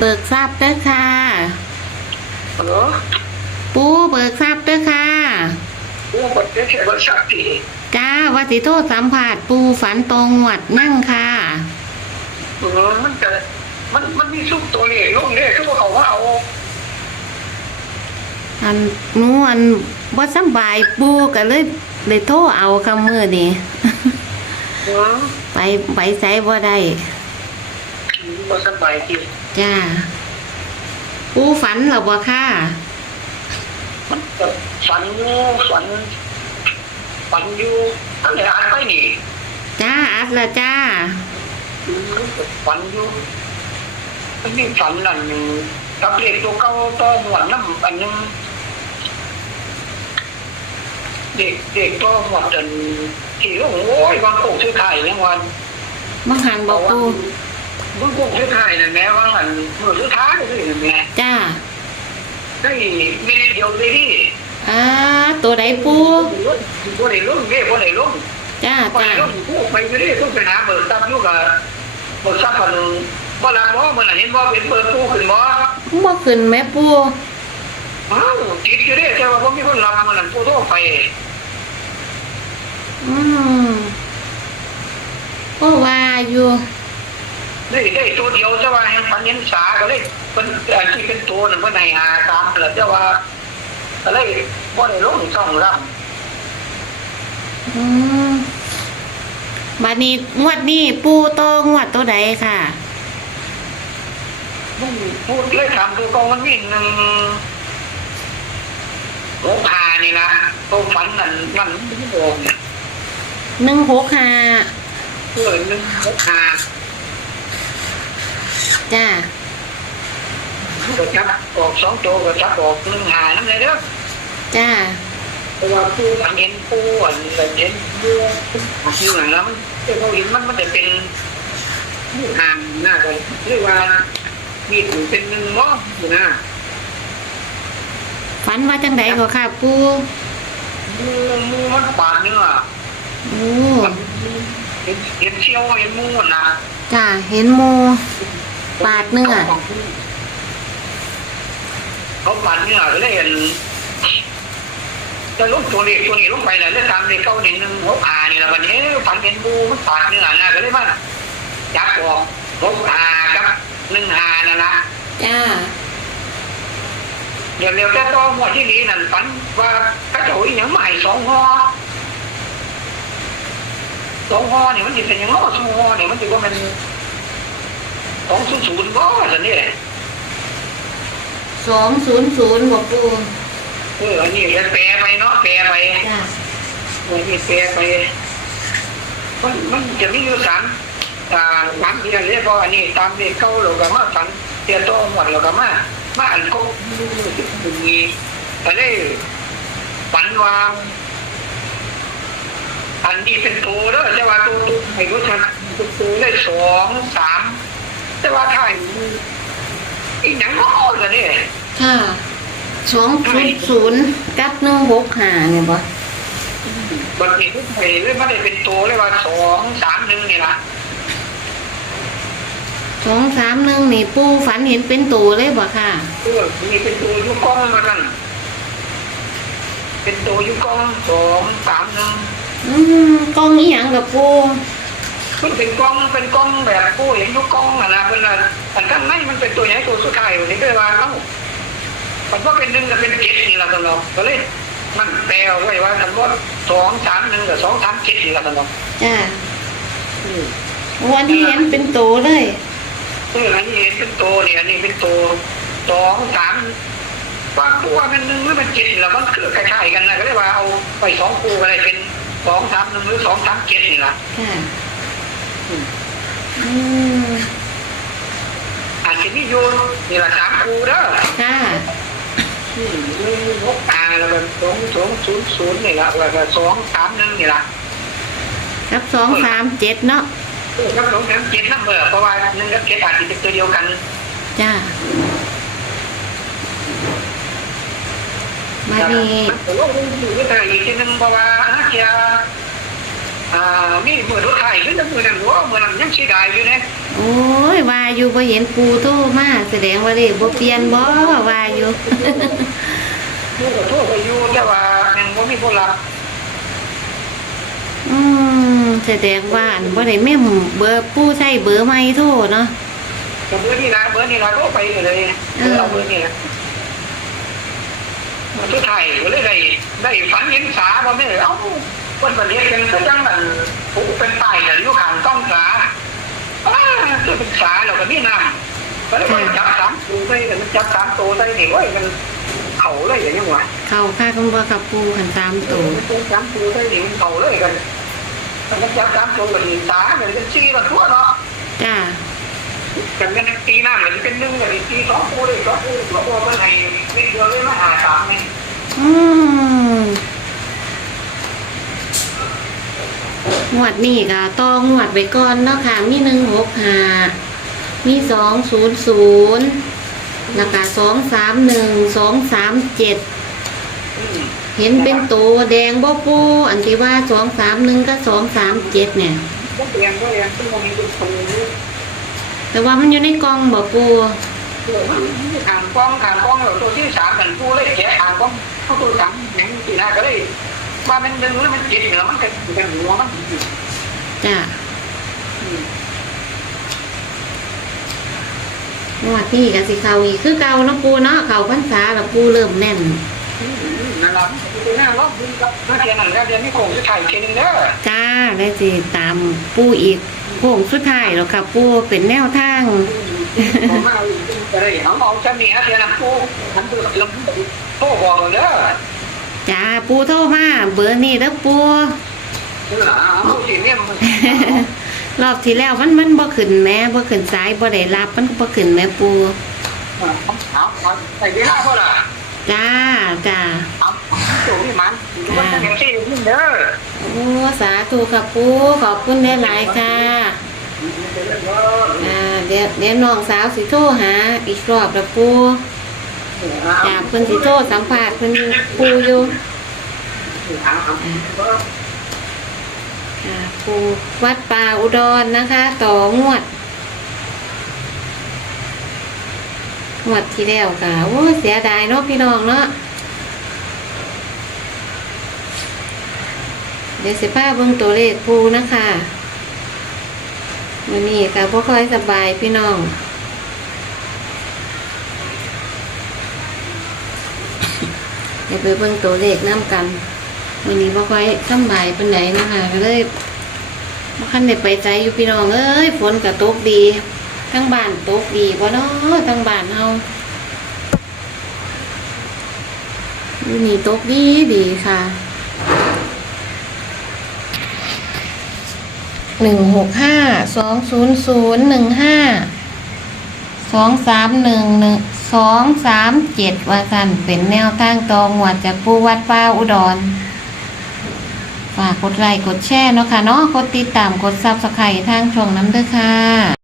เบิกทราบเด้อค่ะฮัลโหลปูเบิกทราบเด้อค่ะ ผู้บดเจ็บสักทีจ้าว่าสิโทษสัมผัสปูฝันตรงหวดนั่งค่ะ เออมันจะมันมันมีซุปตัวนี้ลูกเนี่ยคือว่าเขาว่าเอาอันหนูอันว่าสำบายปูก็เลยเลยโทรเอาคำมือนี่เออไปไปใส่บ่ได้ บ่สบายทีจ้าปูฝันเหรอบ่ค่ะมันก็ฝันฝันฝันอยู่ตั้งแต่อ่านไปนี่จ้าอัดละจ้าอืมฝันอยู่อันนี้ฝันนั่นกับเล็กตัวเก่าต่อหมวดน้ำอันนึงเด็กเด็กตัวหมวดอันที่โอ้ยบางโป่งซื้อขายทั้งวันบังหันบอกปู บางโป่งซื้อขายนั่นแม้ว่าอันเมื่อสุดท้ายเลยนั่นแม่จ้าได้เมตรเดียวเลยที่อ่าตัวใดปูบ่ได้ลุ่มเด้บ่ได้ลุ่มจ้าบ่จ้าได้ลุ่มผู้ไปไม่ได้ต้องไปหาเบิกทรัพย์อยู่กับเบิกทรัพย์กันบ่ละบ่มื้อนั้นเห็นบ่เป็นเบิกตู้ขึ้นบ่บ่ขึ้นแม่ปูอ้าวติดอยู่เด้แต่ว่าบ่มีคนรับมื้อนั้นผู้โทรไปอืมก็ว่าอยู่ ได้ได้ตัวเดียวแต่ว่ายังฝันเห็นสาก็เลยเพิ่นอันที่เป็นตัวนั่นเพิ่นให้หาตามแล้วแต่ว่าก็เลยบ่ได้ลงช่องรับอืมบัดนี้งวดนี้ปูโตงวดตัวใดค่ะมึงพูดเลยถามตัวกองมันมีหนึ่งโอ้พานี่นะตัวฝันนั่นนั่นไม่โดนเนี่ยหนึ่งหกห้าเพื่อหนึ่งโอ้พา จ้าก็จับออกสองตัวก็จับออกหนึ่งหานั่นเลยเด้อจ้าเพราะว่าผู้ฝันเห็นผู้อันเห็นผู้อยู่หลังแล้วมันแต่เขาเห็นมันมันจะเป็นผู้หางหน้ากันเรียกว่ามีถึงเป็นหนึ่งล้ออยู่นะฝันว่าจังใดก็ค่ะปูมูมูมันปาดเนื้อโอ้เห็นเห็นเชี่ยวเห็นมูนะจ้าเห็นหมู ปาดเนื้อ เขาปาดเนื้อก็เลยเห็นจะลงตัวเล็กตัวนี้ลงไปเลยแล้วตามเด็กเก้าหนึ่งหนึ่งหัวอานี่แหละวันนี้ฝันเห็นมูมันปาดเนื้อนะก็เลยว่าจับออกหัวอากับหนึ่งอานั่นละจ้าเดี๋ยวเร็วแต่ต่อหัวที่นี้นั่นฝันว่าพระเจ้าอีหยังใหม่สองหอสองหอเนี่ยมันจะเป็นยังไงสองหอเนี่ยมันจะว่ามัน สองศูนย์ศูนย์ก็สันนี่แหละสองศูนย์ศูนย์บอกปูเอออันนี้จะแปลไปเนาะแปลไปจ้าอันนี้แปลไปมันมันจะมีอยู่สามอ่าสามเดือนเรียกว่าอันนี้ตามเด็กเก่าเราก็มาฝันเตียโตหมดเราก็มามาอันก็มีแต่ได้ฝันว่าอันนี้เป็นตัวเด้อแต่ว่าตัวไม่รู้ชัดตัวตัวได้สองสาม แต่ว่าถ้าอีกอย่างก็อ่อนกันนี่ค่ะสองศูนย์ศูนย์กับหนึ่งหกห้าเนี่ยบ่บางทีทุกไปเลยไม่ได้เป็นตัวเลยว่าสองสามหนึ่งนี่ละสองสามหนึ่งนี่ปูฝันเห็นเป็นตัวเลยบ่ค่ะเออมีเป็นตัวยุกล้องมานั่นเป็นตัวยุกล้องสองสามหนึ่งอืมกล้องอีหยังกับปู มันเป็นกล้องเป็นกล้องแบบผู้เห็นยุกล้องอะนะเป็นอะไรแต่ข้างในมันเป็นตัวใหญ่ตัวสุดท้ายอยู่นี่ก็เลยว่าเอ้ามันก็เป็นหนึ่งกับเป็นเจ็ดนี่ละตลอดก็เลยมันแปลไว้ว่าคำว่าสองสามหนึ่งกับสองสามเจ็ดนี่ละตลอดจ้าอืมวันที่เห็นเป็นตัวเลยเอออันนี้เห็นเป็นตัวเนี่ยอันนี้เป็นตัวสองสามว่าตัวมันหนึ่งหรือมันเจ็ดแล้วมันคือคล้ายๆกันนะก็เลยว่าเอาไปสองคู่อะไรเป็นสองสามหนึ่งหรือสองสามเจ็ดนี่ละค่ะ อืมอืมอาจจะมีอยู่นี่ละสามคู่เด้อค่ะอืมหนึ่งหกอ่าแล้วก็สองสองศูนย์ศูนย์นี่ละแล้วก็สองสามหนึ่งนี่ละกับสองสามเจ็ดเนาะเออครับสองสามเจ็ดนั่นเบอร์เพราะว่าหนึ่งกับเจ็ดอาจจะเป็นตัวเดียวกัน จ้ามานี่โลกมันอยู่ที่ไหนอีกทีหนึงเพราะว่าอาเจีย อ่ามีมือรถไทยขึ้นมือนั่นหัวมือนั่นยังชีได้อยู่เนี่ยโอ้ยว่าอยู่บ่เห็นปูโทรมาแสดงว่าเลขบ่เปลี่ยนบ่ว่าอยู่ มือก็โทษไปอยู่แต่ว่ายังบ่มีผู้รับอืมแสดงว่าอันบ่ได้แม่มเบอร์ปูใช้เบอร์ใหม่โทรเนาะแต่เบอร์นี่นะเบอร์นี่นะก็ไปเลยเบอร์เอาเบอร์นี่นะมือรถไทยก็เลยได้ได้ฝันเห็นสาบ่แม่เอ้า คนประเทศกันก็จังมันผูกเป็นป้ายน่ะอยู่ข้างกล้องสาอ้าคือเป็นสาแล้วก็มีน้ำก็เลยไปจับสามตัวได้มันจับสามตัวได้นี่โอ้ยมันเขาเลยอย่างนี้วะเข้าค่าคำว่ากับปูขันตามตัวมันจับตัวได้นี่มันเขาเลยกันมันจับสามตัวกันสาเนี่ยเป็นสี่ละทั่วเนาะจ้ากันกันตีน้ำมันเป็นหนึ่งกันตีสองตัวเลยสองตัวสองตัวมันให้ไม่เดียวเลยมาหาสามไงอื งวดนี้ก็ต้องงวดไปก่อนเนาะค่ะ มีหนึ่งหกห้ามีสองศูนย์ศูนย์แล้วก็สองสามหนึ่งสองสามเจ็ดเห็นเป็นตัวแดงบ่ปูอันที่ว่าสองสามหนึ่งก็สองสามเจ็ดเนี่ยก็เรียนก็เรียนซึ่งมันมีเป็นคนแต่ว่ามันอยู่ในกล่องบ่ปูทางกล้องทางกล้องเราตัวที่สามมันผู้เลยแกะทางกล้องเขาตัวสามอย่างที่น่าก็เลย ว่ามันดึงแล้วมันเจ็บเหนือมันก็เป็นหัวมันจ้ะงวดนี้ก็สิเขาอีกคือเก่าเนาะปูเนาะเขาพรรษาแล้วปูเริ่มแน่นนั่นแหละตัวหน้ารอบดึงกับเมื่อเดือนนั้นเดือนนี้คงจะถ่ายเช่นเด้อจ้าได้สิตามปูอีกโค้งสุดท้ายแล้วค่ะปูเป็นแนวทางผมมาจะได้เอาเอาจะมีอาเทียนผู้ทันตัวลำโตบอกเด้อ จ้าปูโทรมาเบอร์นี้เด้อปูเออเอาสิเนี่ยมันรอบที่แล้วมันมันบ่ขึ้นแม่บ่ขึ้นสายบ่ได้รับมันบ่ขึ้นแม่ปูเอาเอาใส่เวลาเท่าไหร่จ้าจ้าเอาตัวนี่มันมันจะเห็นที่นี่เด้อโอ้สาธุค่ะปูขอบคุณหลายๆค่ะอ่าเดี๋ยวเดี๋ยวน้องสาวสิโทรหาอีกรอบแล้วปู จ้าเพิ่นสิโทรสัมภาษณ์เพิ่นปูอยู่อ่าปูวัดป่าอุดรนะคะ ต่องวดงวดที่แล้วค่ะโอ้เสียดายเนาะพี่น้องเนาะเดี๋ยวสิพาเบิ่งตัวเลขปูนะคะวันนี้ค่ะพ่ค่อยสบายพี่น้อง เดี๋ยวไปเบิ่งตัวเลขน้ำกันวันนี้พ่ค่อยสำบายเป็นไหนนะคะก็เลยบ่คันได้ไปใจอยู่พี่น้องเอ้ยฝนก็ตกดีทั้งบ้านตกดีบ่เนาะทั้งบ้านเฮาอยู่นี่ตกดีดีค่ะหนึ่งหกห้าสองศูนย์ศูนย์หนึ่งห้าสองสามหนึ่งหนึ่ง สองสามเจ็ดว่าสันเป็นแนวทางตองหวดจากปูวัดป้าอุดร ฝากกดไลค์กดแชร์เนาะค่ะเนาะกดติดตามกดซับสไครต์ทางช่องน้ำเด้อค่ะ